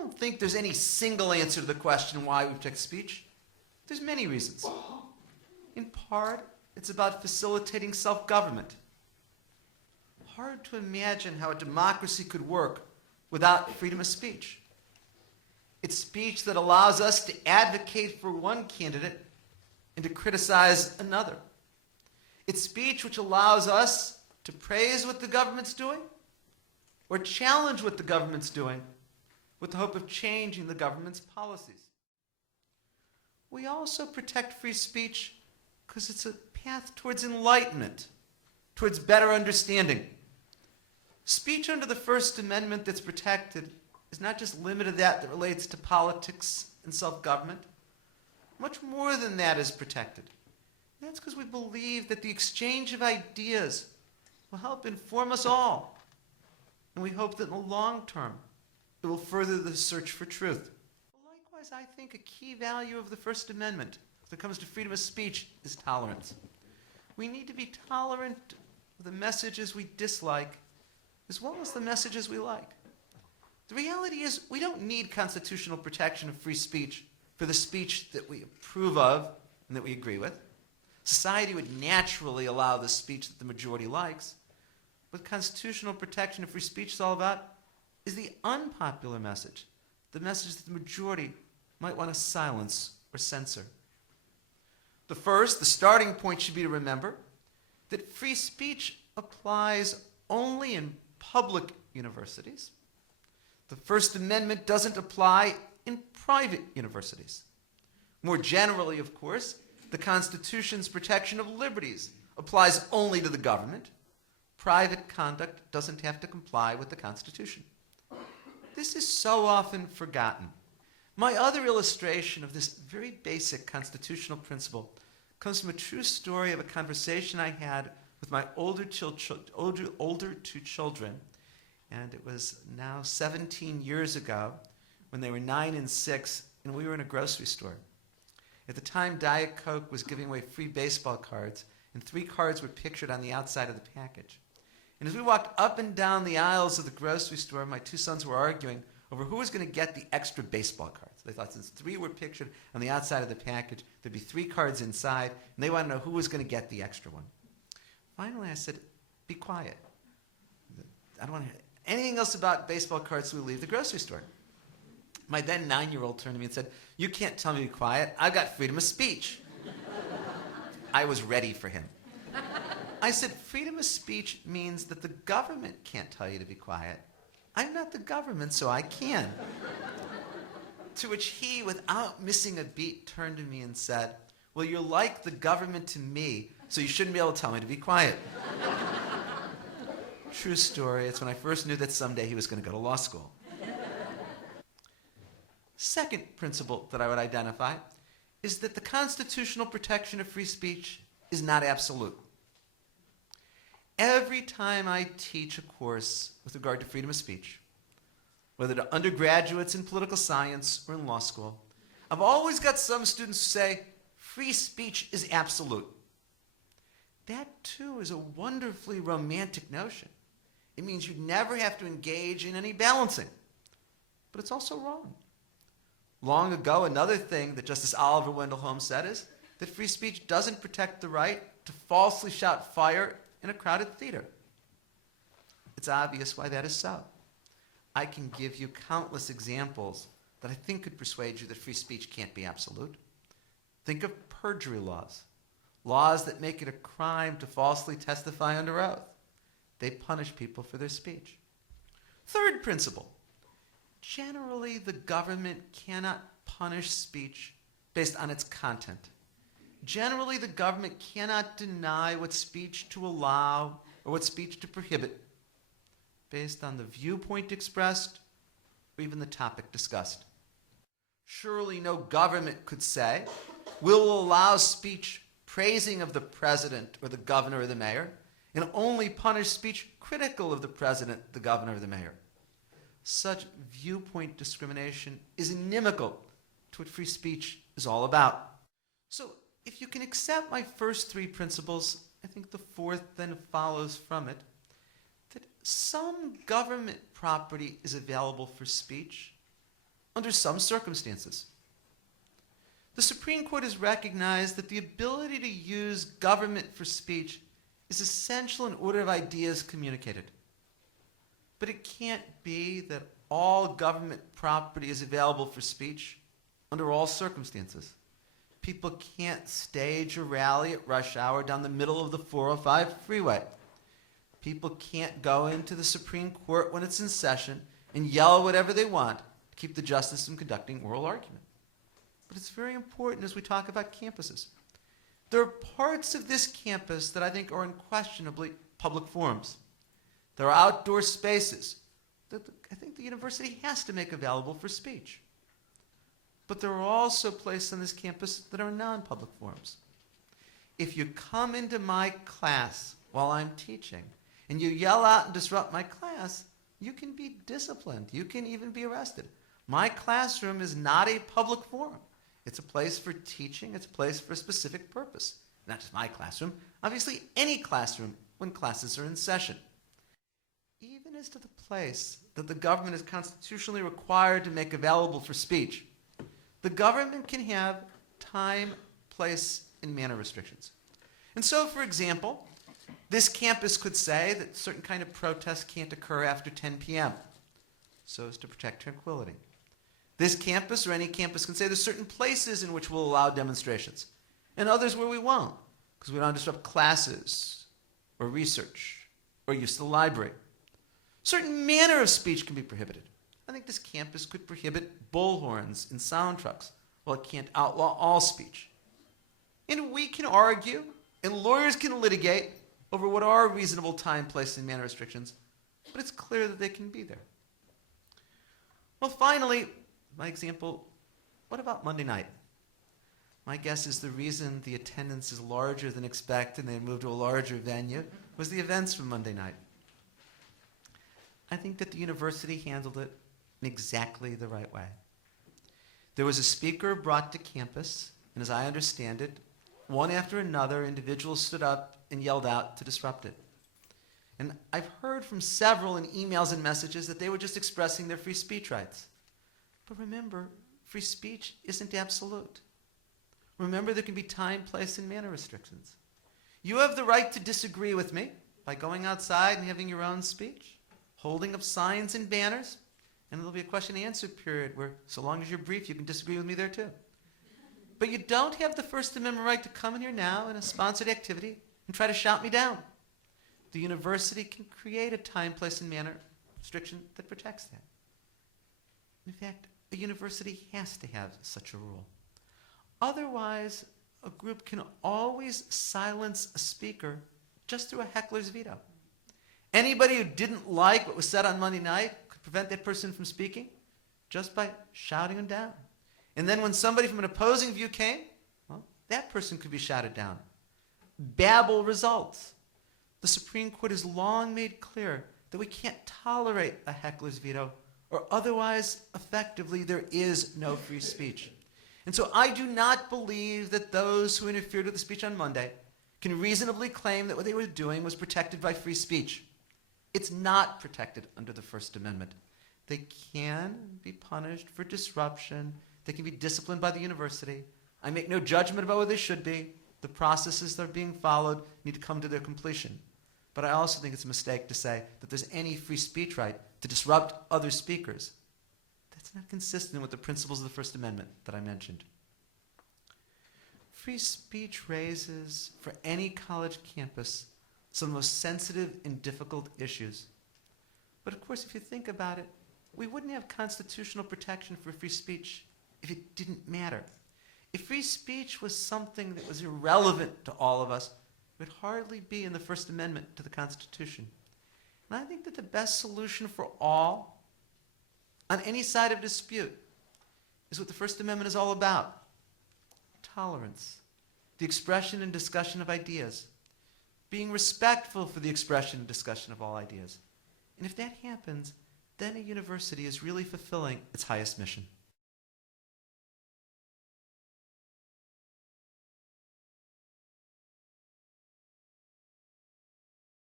don't think there's any single answer to the question why we protect speech. There's many reasons. In part, it's about facilitating self-government. Hard to imagine how a democracy could work without freedom of speech. It's speech that allows us to advocate for one candidate and to criticize another. It's speech which allows us to praise what the government's doing or challenge what the government's doing with the hope of changing the government's policies. We also protect free speech because it's a path towards enlightenment, towards better understanding. Speech under the First Amendment that's protected is not just limited to that relates to politics and self-government. Much more than that is protected. And that's because we believe that the exchange of ideas will help inform us all. And we hope that in the long term, it will further the search for truth. Likewise, I think a key value of the First Amendment when it comes to freedom of speech is tolerance. We need to be tolerant of the messages we dislike as well as the messages we like. The reality is we don't need constitutional protection of free speech for the speech that we approve of and that we agree with. Society would naturally allow the speech that the majority likes. What constitutional protection of free speech is all about is the unpopular message, the message that the majority might want to silence or censor. The starting point should be to remember that free speech applies only in public universities. The First Amendment doesn't apply in private universities. More generally, of course, the Constitution's protection of liberties applies only to the government. Private conduct doesn't have to comply with the Constitution. This is so often forgotten. My other illustration of this very basic constitutional principle comes from a true story of a conversation I had with my older two children, and it was now 17 years ago when they were 9 and 6, and we were in a grocery store. At the time, Diet Coke was giving away free baseball cards, and 3 cards were pictured on the outside of the package. And as we walked up and down the aisles of the grocery store, my 2 sons were arguing over who was going to get the extra baseball cards. They thought since 3 were pictured on the outside of the package, there'd be 3 cards inside, and they wanted to know who was going to get the extra one. Finally, I said, be quiet. I don't want to hear anything else about baseball cards, so we leave the grocery store. My then 9-year-old turned to me and said, you can't tell me to be quiet. I've got freedom of speech. I was ready for him. I said, freedom of speech means that the government can't tell you to be quiet. I'm not the government, so I can. To which he, without missing a beat, turned to me and said, well, you're like the government to me, so you shouldn't be able to tell me to be quiet. True story. It's when I first knew that someday he was going to go to law school. Second principle that I would identify is that the constitutional protection of free speech is not absolute. Every time I teach a course with regard to freedom of speech, whether to undergraduates in political science or in law school, I've always got some students who say, free speech is absolute. That, too, is a wonderfully romantic notion. It means you never have to engage in any balancing. But it's also wrong. Long ago, another thing that Justice Oliver Wendell Holmes said is that free speech doesn't protect the right to falsely shout fire in a crowded theater. It's obvious why that is so. I can give you countless examples that I think could persuade you that free speech can't be absolute. Think of perjury laws, laws that make it a crime to falsely testify under oath. They punish people for their speech. Third principle, generally the government cannot punish speech based on its content. Generally, the government cannot deny what speech to allow or what speech to prohibit based on the viewpoint expressed or even the topic discussed. Surely no government could say, we'll allow speech praising of the president or the governor or the mayor and only punish speech critical of the president, the governor, or the mayor. Such viewpoint discrimination is inimical to what free speech is all about. So, if you can accept my first 3 principles, I think the 4th then follows from it, that some government property is available for speech, under some circumstances. The Supreme Court has recognized that the ability to use government for speech is essential in order of ideas communicated. But it can't be that all government property is available for speech under all circumstances. People can't stage a rally at rush hour down the middle of the 405 freeway. People can't go into the Supreme Court when it's in session and yell whatever they want to keep the justice from conducting oral argument. But it's very important as we talk about campuses. There are parts of this campus that I think are unquestionably public forums. There are outdoor spaces that I think the university has to make available for speech. But there are also places on this campus that are non-public forums. If you come into my class while I'm teaching and you yell out and disrupt my class, you can be disciplined. You can even be arrested. My classroom is not a public forum. It's a place for teaching. It's a place for a specific purpose. Not just my classroom, obviously any classroom when classes are in session. Even as to the place that the government is constitutionally required to make available for speech, the government can have time, place, and manner restrictions. And so, for example, this campus could say that certain kind of protests can't occur after 10 p.m. so as to protect tranquility. This campus or any campus can say there's certain places in which we'll allow demonstrations and others where we won't because we don't disrupt classes or research or use of the library. Certain manner of speech can be prohibited. I think this campus could prohibit bullhorns in sound trucks while it can't outlaw all speech. And we can argue and lawyers can litigate over what are reasonable time, place, and manner restrictions, but it's clear that they can be there. Well, finally, my example, what about Monday night? My guess is the reason the attendance is larger than expected and they moved to a larger venue was the events from Monday night. I think that the university handled it in exactly the right way. There was a speaker brought to campus, and as I understand it, one after another, individuals stood up and yelled out to disrupt it. And I've heard from several in emails and messages that they were just expressing their free speech rights. But remember, free speech isn't absolute. Remember, there can be time, place, and manner restrictions. You have the right to disagree with me by going outside and having your own speech, holding up signs and banners, and there'll be a question and answer period where, so long as you're brief, you can disagree with me there too. But you don't have the First Amendment right to come in here now in a sponsored activity and try to shout me down. The university can create a time, place, and manner restriction that protects that. In fact, a university has to have such a rule. Otherwise, a group can always silence a speaker just through a heckler's veto. Anybody who didn't like what was said on Monday night could prevent that person from speaking just by shouting them down. And then when somebody from an opposing view came, well, that person could be shouted down. Babel results. The Supreme Court has long made clear that we can't tolerate a heckler's veto, or otherwise, effectively, there is no free speech. And so I do not believe that those who interfered with the speech on Monday can reasonably claim that what they were doing was protected by free speech. It's not protected under the First Amendment. They can be punished for disruption. They can be disciplined by the university. I make no judgment about whether they should be. The processes that are being followed need to come to their completion. But I also think it's a mistake to say that there's any free speech right to disrupt other speakers. That's not consistent with the principles of the First Amendment that I mentioned. Free speech raises, for any college campus, some of the most sensitive and difficult issues. But of course, if you think about it, we wouldn't have constitutional protection for free speech if it didn't matter. If free speech was something that was irrelevant to all of us, it would hardly be in the First Amendment to the Constitution. And I think that the best solution for all, on any side of dispute, is what the First Amendment is all about. Tolerance, the expression and discussion of ideas, being respectful for the expression and discussion of all ideas. And if that happens, then a university is really fulfilling its highest mission.